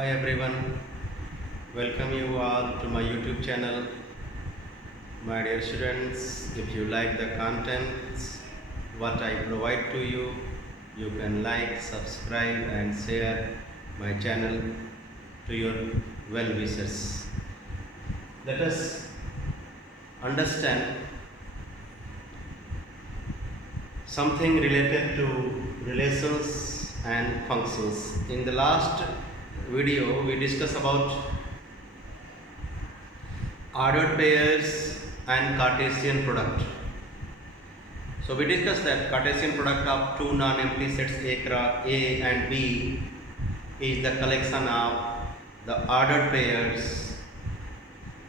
Hi everyone, welcome you all to my YouTube channel. My dear students, if you like the contents what I provide to you, you can like, subscribe and share my channel to your well wishers. Let us understand something related to relations and functions. In the last video, we discussed about ordered pairs and Cartesian product. So we discussed that Cartesian product of two non-empty sets A and B is the collection of the ordered pairs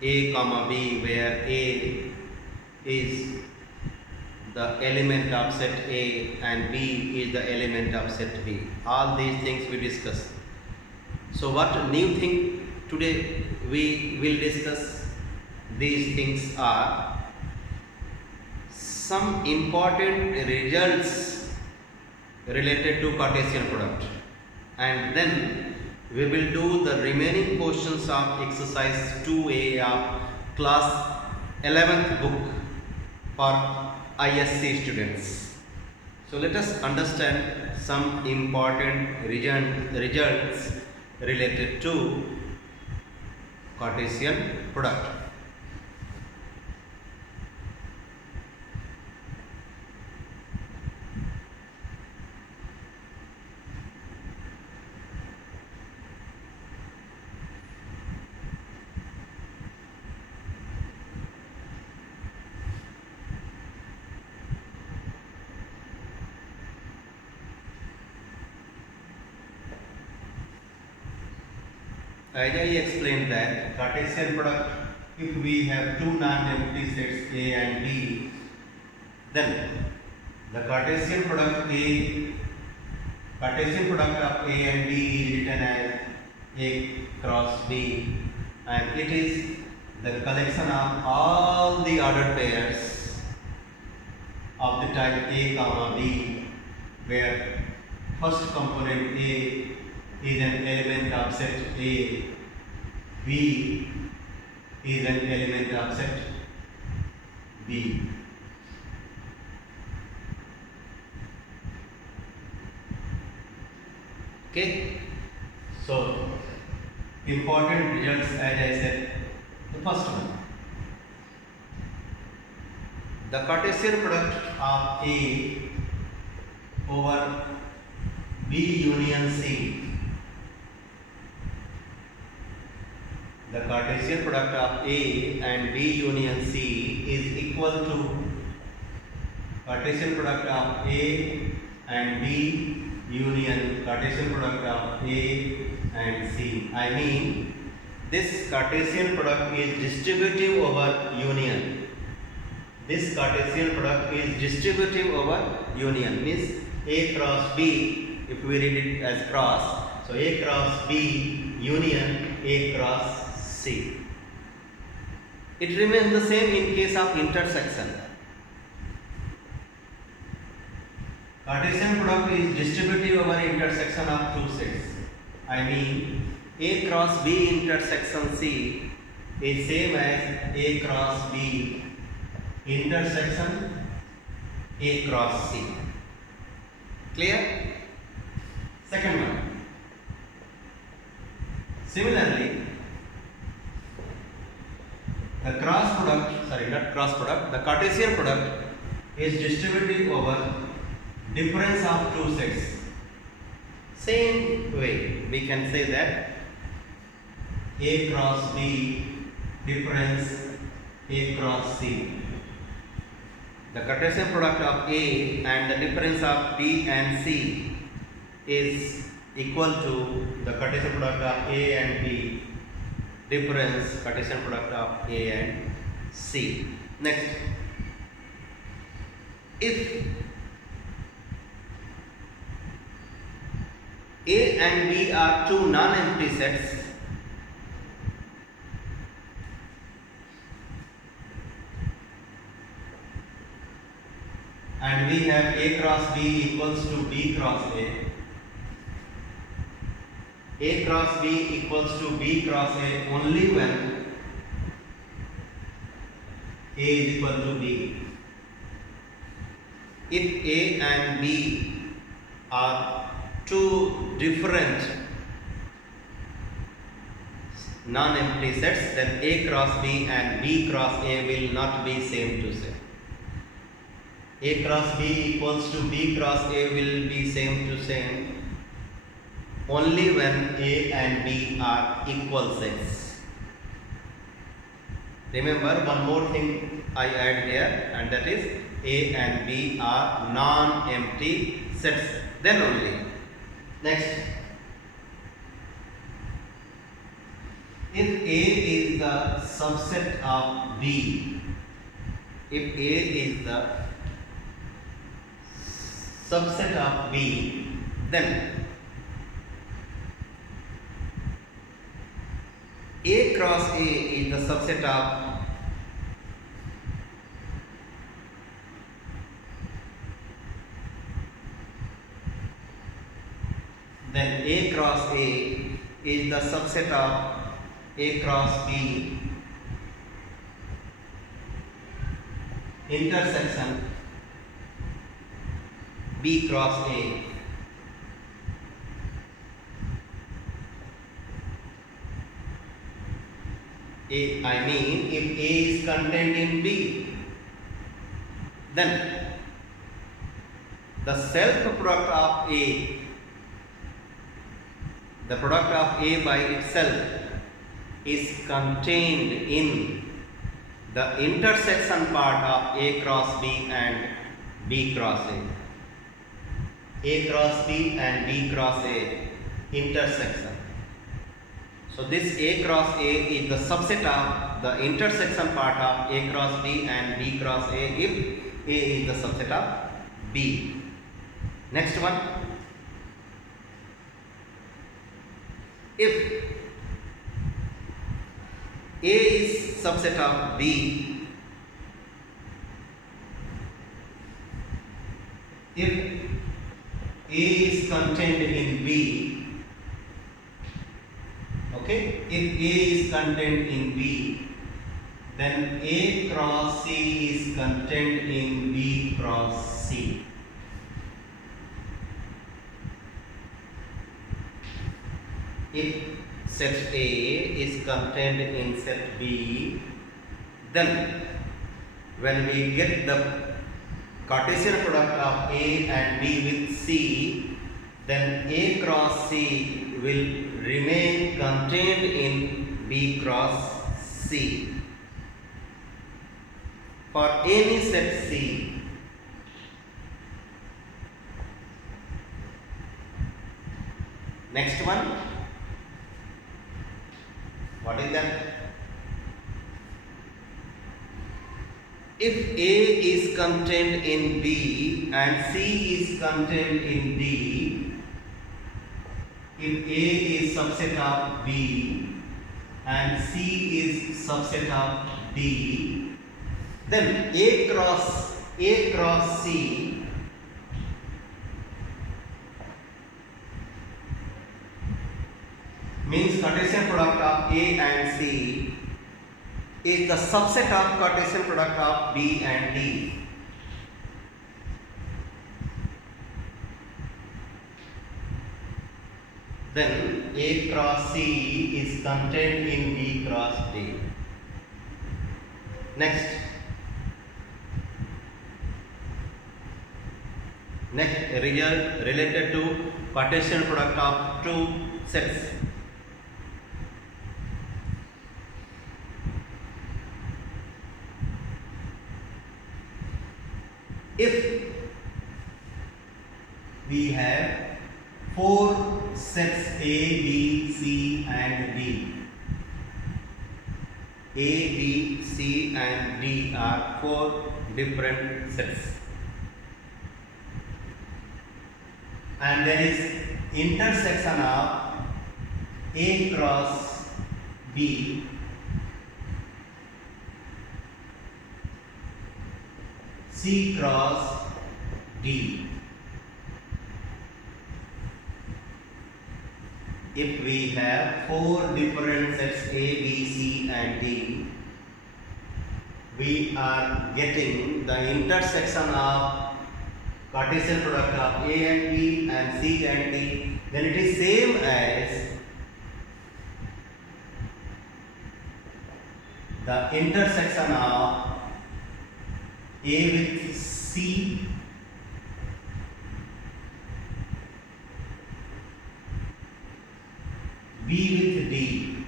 A comma B, where A is the element of set A and B is the element of set B. All these things we discussed. So what new thing today we will discuss? These things are some important results related to Cartesian product, and then we will do the remaining portions of exercise 2A of class 11th book for ISC students. So let us understand some important results related to Cartesian product. As I explained that Cartesian product, if we have two non-empty sets A and B, then the Cartesian product of A and B is written as A cross B, and it is the collection of all the ordered pairs of the type A comma B, where first component A is an element of set A, B is an element of set B. Okay, so important results, as I said. The first one, the Cartesian product of A over B union C. The Cartesian product of A and B union C is equal to Cartesian product of A and B union Cartesian product of A and C. I mean, this Cartesian product is distributive over union. This Cartesian product is distributive over union, means A cross B, if we read it as cross, so A cross B union A cross C. It remains the same in case of intersection. Cartesian product is distributive over intersection of two sets. I mean, A cross B intersection C is same as A cross B intersection A cross C. Clear? Second one. Similarly, the the Cartesian product is distributive over difference of two sets. Same way, we can say that A cross B difference A cross C. The Cartesian product of A and the difference of B and C is equal to the Cartesian product of A and B difference Cartesian product of A and C. Next, if A and B are two non-empty sets, and we have A cross B equals to B cross A. A cross B equals to B cross A only when A is equal to B. If A and B are two different non-empty sets, then A cross B and B cross A will not be same to same. A cross B equals to B cross A will be same to same only when A and B are equal sets. Remember, one more thing I add here, and that is A and B are non-empty sets, then only. Next, if A is the subset of B, if A is the subset of B, then A cross A is the subset of then A cross A is the subset of A cross B intersection B cross A. I mean, if A is contained in B, then the self product of A, the product of A by itself, is contained in the intersection part of A cross B and B cross A. A cross B and B cross A intersection. So this A cross A is the subset of the intersection part of A cross B and B cross A if A is the subset of B. Next one. If A is subset of B, if A is contained in B, okay, if A is contained in B, then A cross C is contained in B cross C. If set A is contained in set B, then when we get the Cartesian product of A and B with C, then A cross C will remain contained in B cross C. For any set C, next one, what is that? If A is contained in B and C is contained in D, if A is subset of B and C is subset of D, then A cross C means Cartesian product of A and C is the subset of Cartesian product of B and D. Then A cross C is contained in B cross D. Next result related to Cartesian product of two sets. If we have four sets A, B, C and D, A, B, C and D are four different sets, and there is intersection of A cross B C cross D. if we have four different sets A, B, C and D, we are getting the intersection of Cartesian product of A and B and C and D, then it is same as the intersection of A with C, B with D.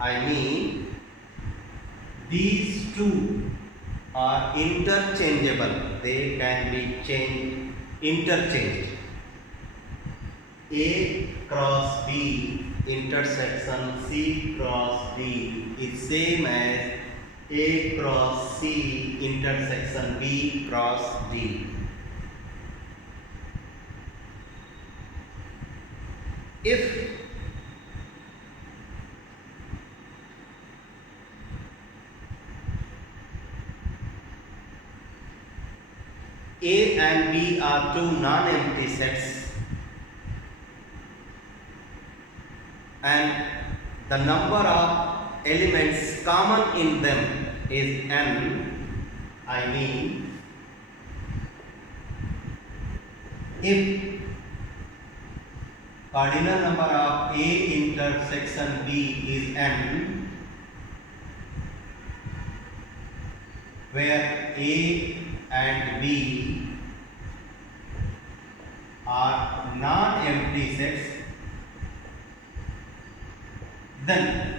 I mean, these two are interchangeable. They can be interchanged. A cross B intersection C cross D is same as A cross C intersection B cross D. If A and B are two non-empty sets and the number of elements common in them is n, I mean, if cardinal number of A intersection B is n, where A and B are non-empty sets, then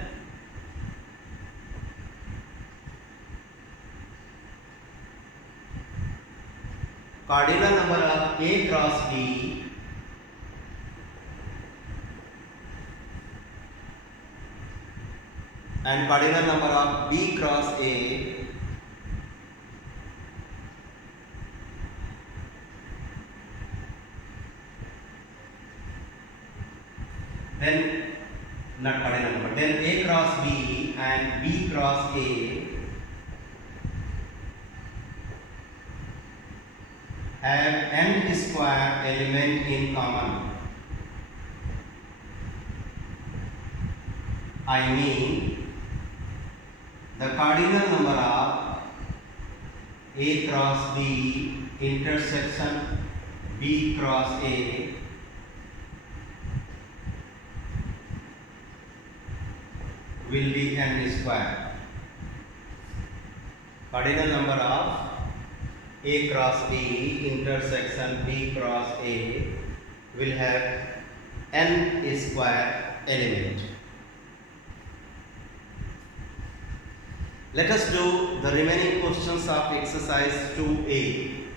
cardinal number of A cross B and cardinal number of B cross A then not cardinal number, then A cross B and B cross A have n square element in common. I mean, the cardinal number of A cross B intersection B cross A will be n square. Cardinal number of A cross B intersection B cross A will have n square element. Let us do the remaining questions of exercise 2A.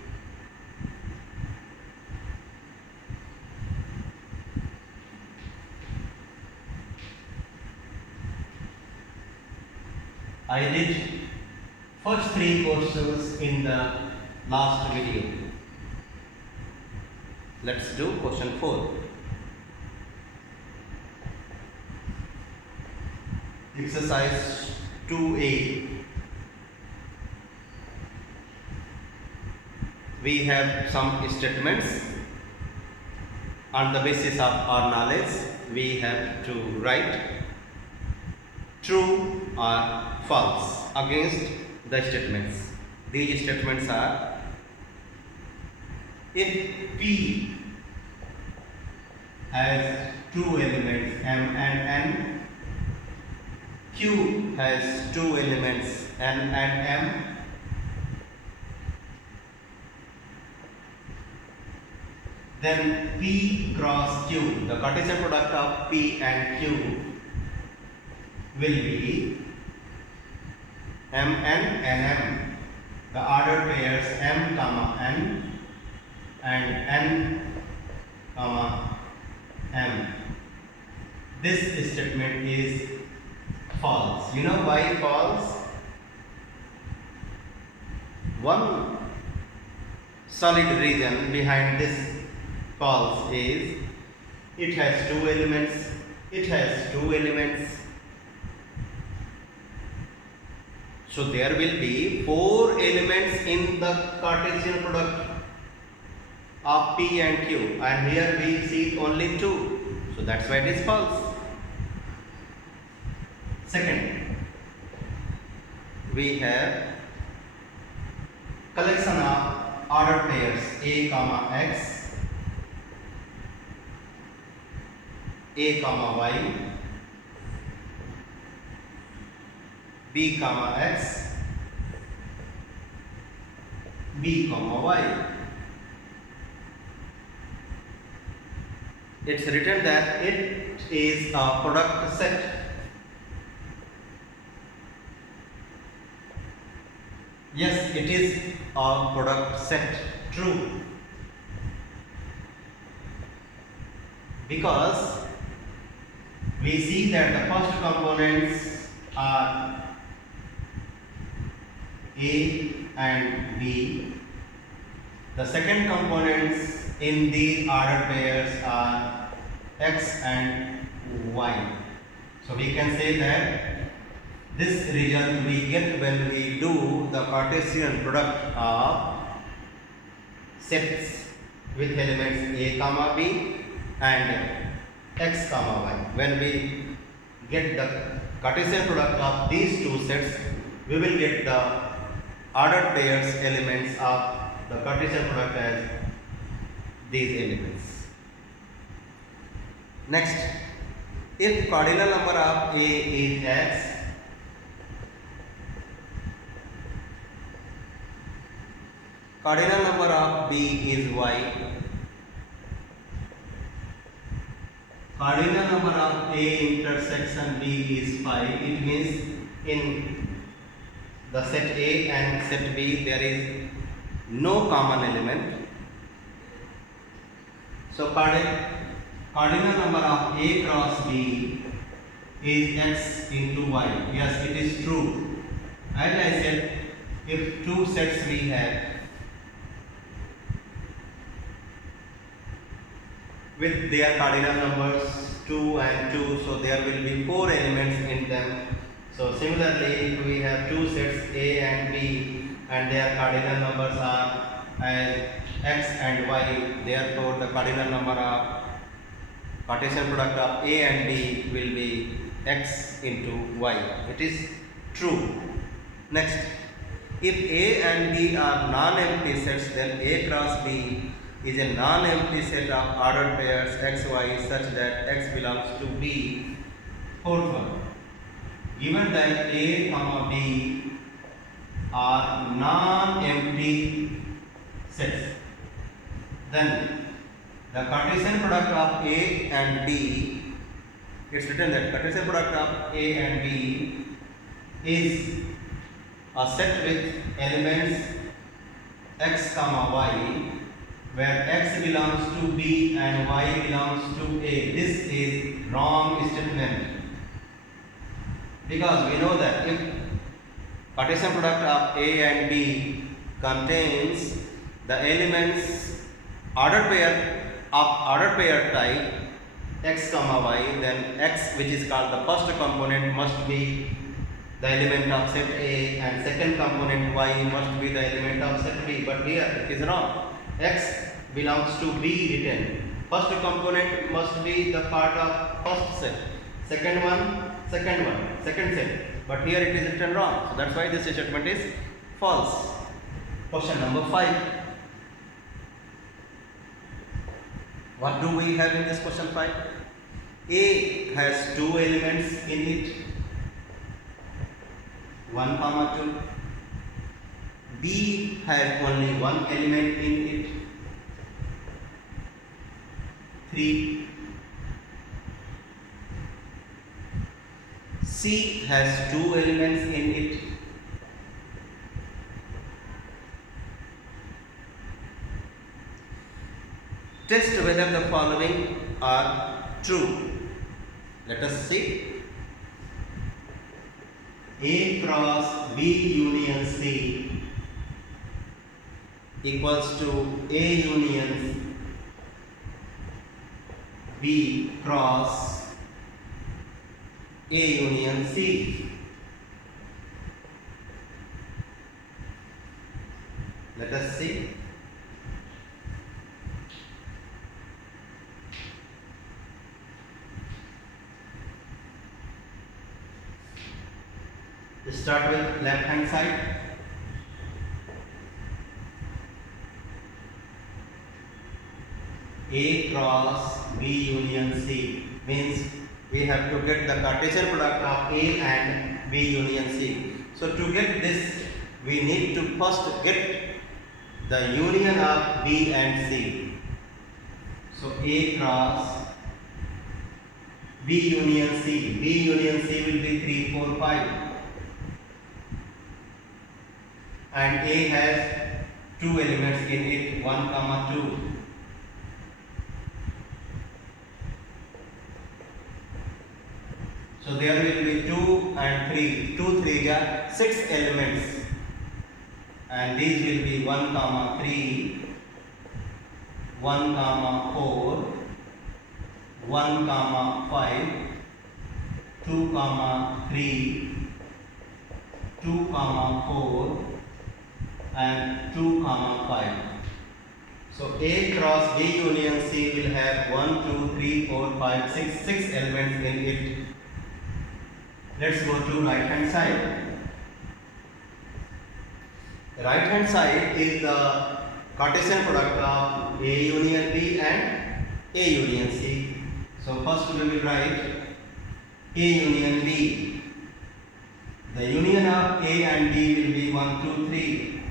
I did first three questions in the last video. Let's do question 4. Exercise 2A. We have some statements. On the basis of our knowledge, we have to write true or false against the statements. These statements are: if P has two elements M and N, Q has two elements N and M, then P cross Q, the Cartesian product of P and Q will be Mn and M, the ordered pairs M comma N and N comma M. This statement is false. You know why false? One solid reason behind this false is it has two elements. It has two elements. So there will be four elements in the Cartesian product. of P and Q, and here we see only 2, so that's why it is false. Second, we have collection of ordered pairs A comma X, A comma Y, B comma X, B comma Y. It's written that it is a product set. Yes, it is a product set. True. Because we see that the first components are A and B. The second components in these ordered pairs are X and Y. So we can say that this result we get when we do the Cartesian product of sets with elements A comma B and X comma Y. When we get the Cartesian product of these two sets, we will get the ordered pairs elements of the Cartesian product as these elements. Next, if cardinal number of A is X, cardinal number of B is Y, cardinal number of A intersection B is 5, it means in the set A and set B there is no common element. So cardinal number of A cross B is X into Y. Yes, it is true. As I said, if two sets we have with their cardinal numbers 2 and 2, so there will be 4 elements in them. So similarly, if we have two sets A and B and their cardinal numbers are as X and Y, therefore the cardinal number of Cartesian product of A and B will be X into Y. It is true. Next, if A and B are non-empty sets, then A cross B is a non-empty set of ordered pairs X, Y such that X belongs to B. Fourth one, given that A comma B are non-empty sets, then the Cartesian product of A and B, it's written that Cartesian product of A and B is a set with elements X comma Y, where X belongs to B and Y belongs to A. This is wrong statement, because we know that if Cartesian product of A and B contains the elements ordered pair type X comma Y, then X, which is called the first component, must be the element of set A and second component Y must be the element of set B. But here it is wrong. X belongs to B written. First component must be the part of first set. Second one, second set. But here it is written wrong. So that's why this statement is false. Question number 5. What do we have in this question 5? A has two elements in it, 1 comma 2. B has only one element in it, 3. C has two elements in it, test whether the following are true. Let us see. A cross B union C equals to A union B cross A union C. Let us see. Start with left hand side. A cross B union C means we have to get the Cartesian product of A and B union C. So to get this, we need to first get the union of B and C. So A cross B union C. B union C will be 3, 4, 5. And A has two elements in it, 1, 2. So there will be 2 and 3. 2, 3 are 6 elements. And these will be 1, 3, 1, 4, 1, 5, 2, 3, 2, 4, and 2, 5. So A cross B union C will have 1, 2, 3, 4, 5, 6 elements in it. Let's go to right hand side. The right hand side is the Cartesian product of A union B and A union C. So first we will write A union B. The union of A and B will be 1, 2, 3.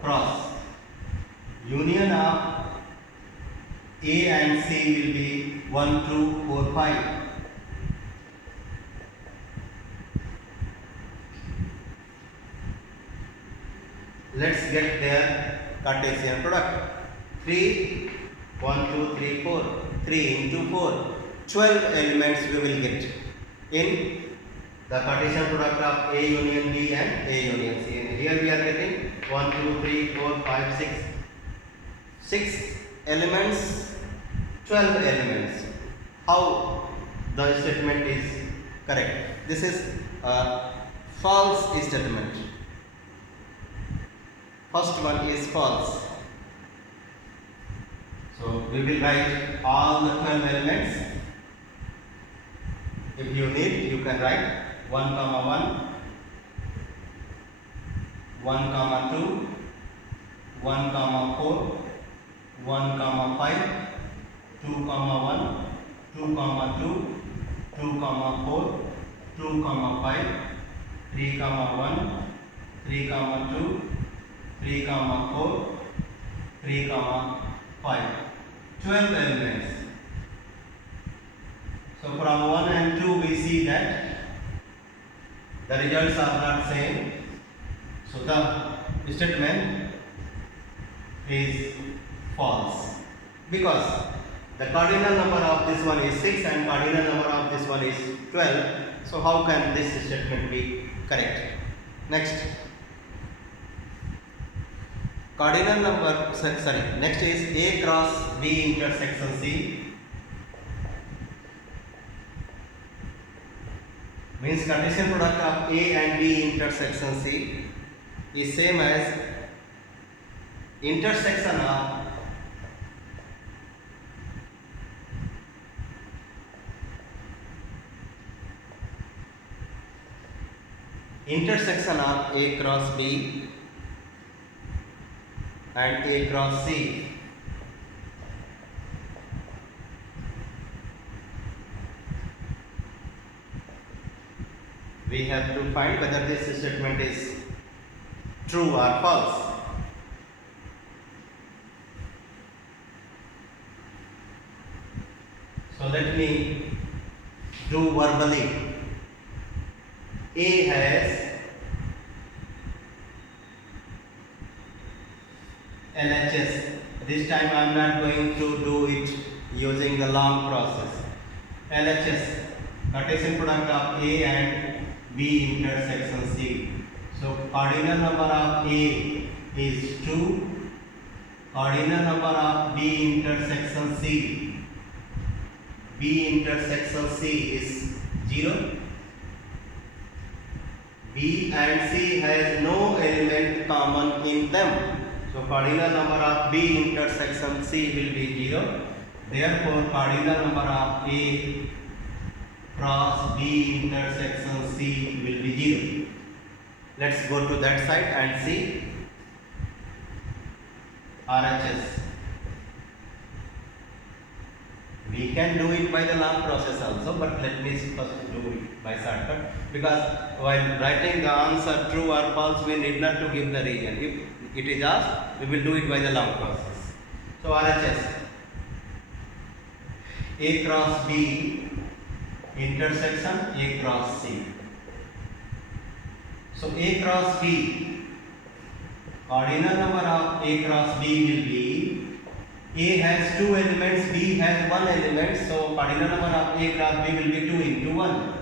Cross. Union of A and C will be 1, 2, 4, 5. Let's get their Cartesian product. 3, 1, 2, 3, 4. 3 into 4. 12 elements we will get in the Cartesian product of A union B and A union C. And here we are getting 1, 2, 3, 4, 5, 6. 6 elements, 12 elements. How the statement is correct? This is a false statement. First one is false. So we will write all the 12 elements. If you need, you can write 1, 1, 1, 2, 1, 4, 1, 5, 2, 1, 2, 2, 2, 4, 2, 5, 3, 1, 3, 2, 3, 4, 3, 5. 12 elements. So from 1 and 2 we see that the results are not same. So the statement is false because the cardinal number of this one is 6 and cardinal number of this one is 12. So how can this statement be correct? Next. Cardinal number, next is A cross B intersection C. Means Cartesian product of A and B intersection C is same as intersection of A cross B and A cross C. We have to find whether this statement is true or false. So let me do verbally. A has LHS. This time I am not going to do it using the long process. LHS, Cartesian product of A and B intersection C. So cardinal number of A is 2. Cardinal number of B intersection C. B intersection C is 0. B and C has no element common in them. So cardinal number of B intersection C will be 0. Therefore cardinal number of A cross B intersection C will be 0. Let's go to that side and see RHS. We can do it by the long process also, but let me first do it by shortcut, because while writing the answer true or false, we need not to give the region. If it is asked, we will do it by the long process. So RHS, A cross B intersection A cross C. So A cross B, ordinal number of A cross B will be, A has 2 elements, B has 1 element, so ordinal number of A cross B will be 2 into 1.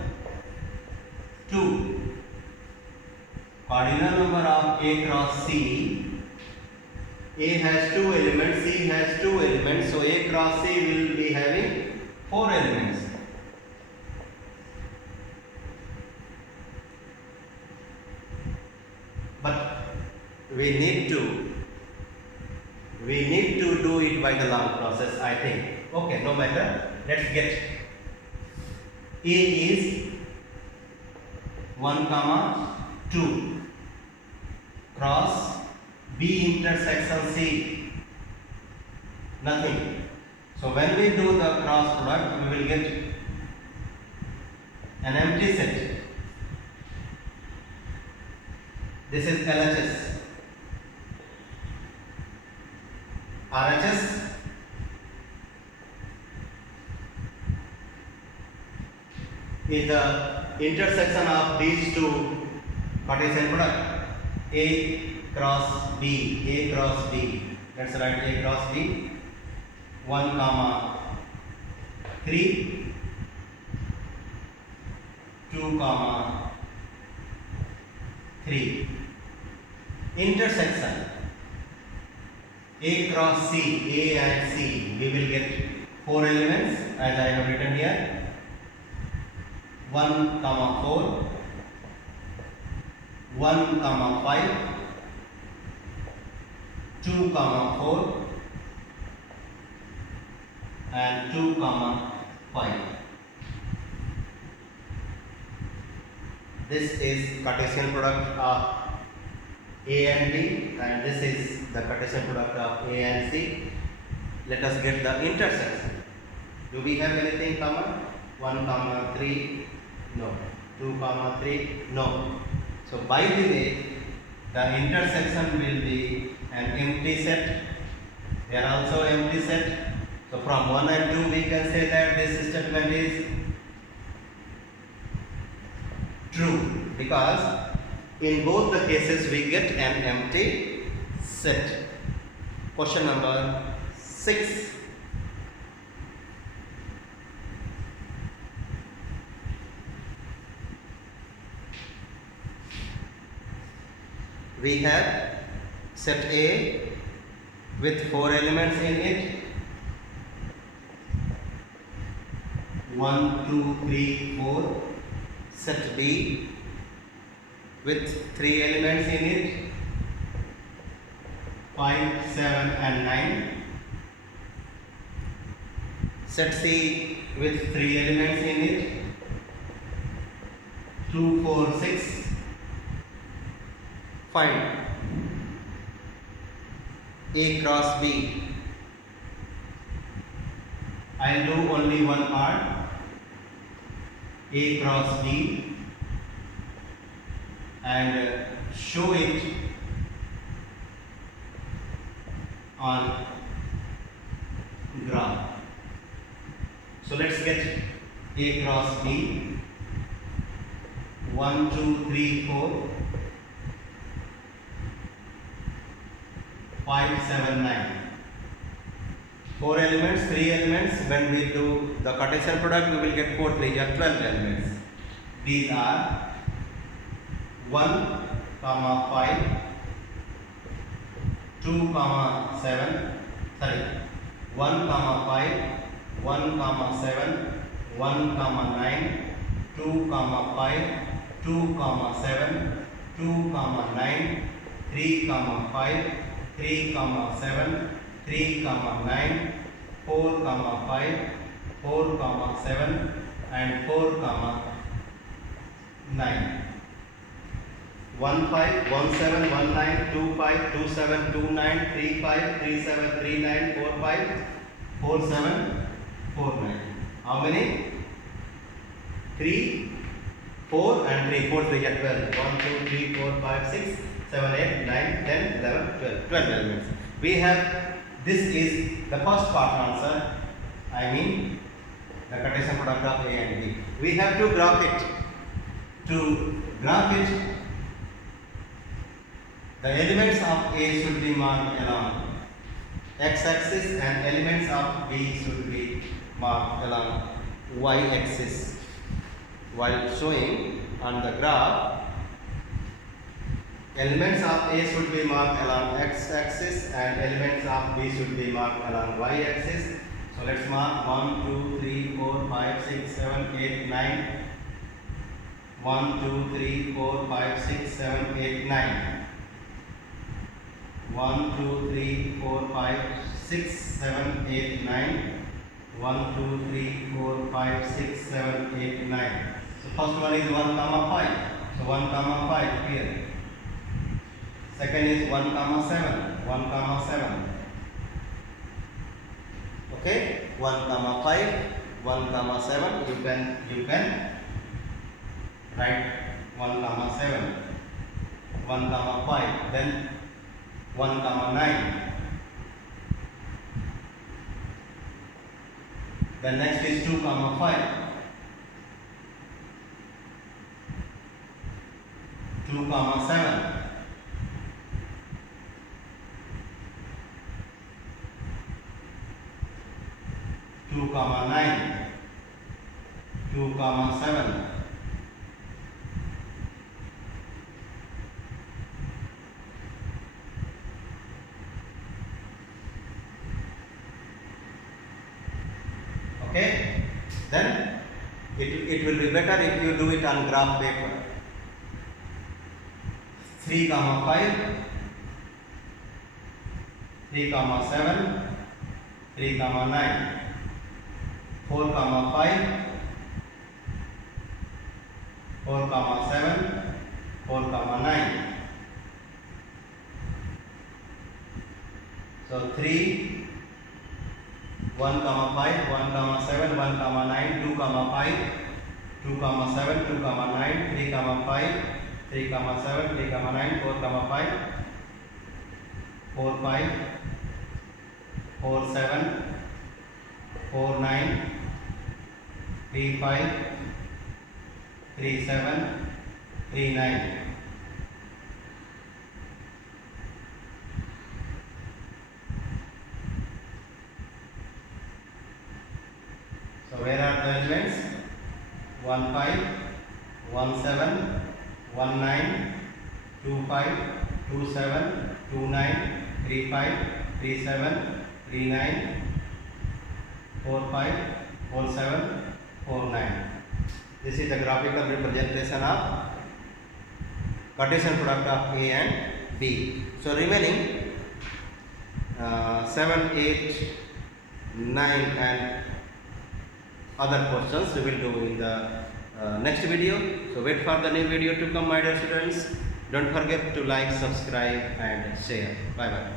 2. Ordinal number of A cross C, A has 2 elements, C has 2 elements, so A cross C will be having 4 elements. But we need to do it by the long process, I think. Okay, no matter. Let's get. A is 1, 2 cross B intersection C. Nothing. So when we do the cross product, we will get an empty set. This is LHS. RHS is the intersection of these two Cartesian product, A cross B, A cross B. Let's write A cross B. 1, 3, 2, 3. Intersection A cross C, A and C, we will get 4 elements as I have written here. 1, 4, 1, 5, 2, 4, and 2, 5. This is Cartesian product of A and B, and this is the Cartesian product of A and C. Let us get the intersection. Do we have anything common? 1, 3, no. 2, 3, no. So by the way, the intersection will be an empty set. They are also empty set. So from 1 and 2 we can say that this statement is true, because in both the cases we get an empty set. Question number 6. We have set A with 4 elements in it. 1, 2, 3, 4. Set B with 3 elements in it. 5, 7 and 9. Set C with 3 elements in it. 2, 4, 6. Find A cross B. I will do only one part. A cross B, and show it on graph. So let's get A cross B. 1, 2, 3, 4, 5, 7, 9. 4 elements, 3 elements. When we do the Cartesian product, we will get 4, 3 are 12 elements. These are 1, 5, 2, 7, 1, 5, 1, 7, 1, 9, 2, 5, 2, 7, 2, 9, 3, 5, 3, 7, 3, 9, 4, 5, 4, 7, and 4 comma 9. 1 5 1 7 1 9 2 5 2 7 2 9 3 5 3 7 3 9 4 5 4 7 4 9. How many? 3 4 and 3 4 3 get 12. 1 2 3 4 5 6 7 8 9 10 11 12 elements. We have, this is the first part answer, I mean the Cartesian product of A and B. We have to graph it. To graph it, the elements of A should be marked along x-axis and elements of B should be marked along y-axis. While showing on the graph, elements of A should be marked along x-axis and elements of B should be marked along y-axis. So let's mark 1, 2, 3, 4, 5, 6, 7, 8, 9. 1, 2, 3, 4, 5, 6, 7, 8, 9. 1, 2, 3, 4, 5, 6, 7, 8, 9. 1, 2, 3, 4, 5, 6, 7, 8, 9. So first one is 1 comma 5. So 1 comma 5 here. Second is 1 comma 7. 1 comma 7. Okay, 1 comma 5, 1 comma 7. You can write 1 comma 7, 1 comma 5, then 1 comma 9. Then next is 2 comma 5, 2 comma 7, 2 comma 9, 2 comma 7, 'Okay? Then it will be better if you do it on graph paper. 3 comma 5, 3 comma 7, 3 comma 9, 4 comma 5, 4 comma 7, 4 comma 9. So 3, 1 comma 5, 1 comma 7, 1 comma 9, 2 comma 5, 2 comma 7, 2 comma 9, 3 comma 5, 3 comma 7, 3 comma 9, 4 comma 5, 4 5, 4 7, 4 9, 3 5, 3 7, 3 9. So where are the elements? 1 5, 1 7, 1 9, 2 5, 2 7, 2 9, 3 5, 3 7, 3 9, 4 5, 4 7, 4 9. This is the graphical representation of Cartesian product of A and B. So remaining 7, 8, 9 and other questions we will do in the next video. So wait for the new video to come, my dear students. Don't forget to like, subscribe and share. Bye bye.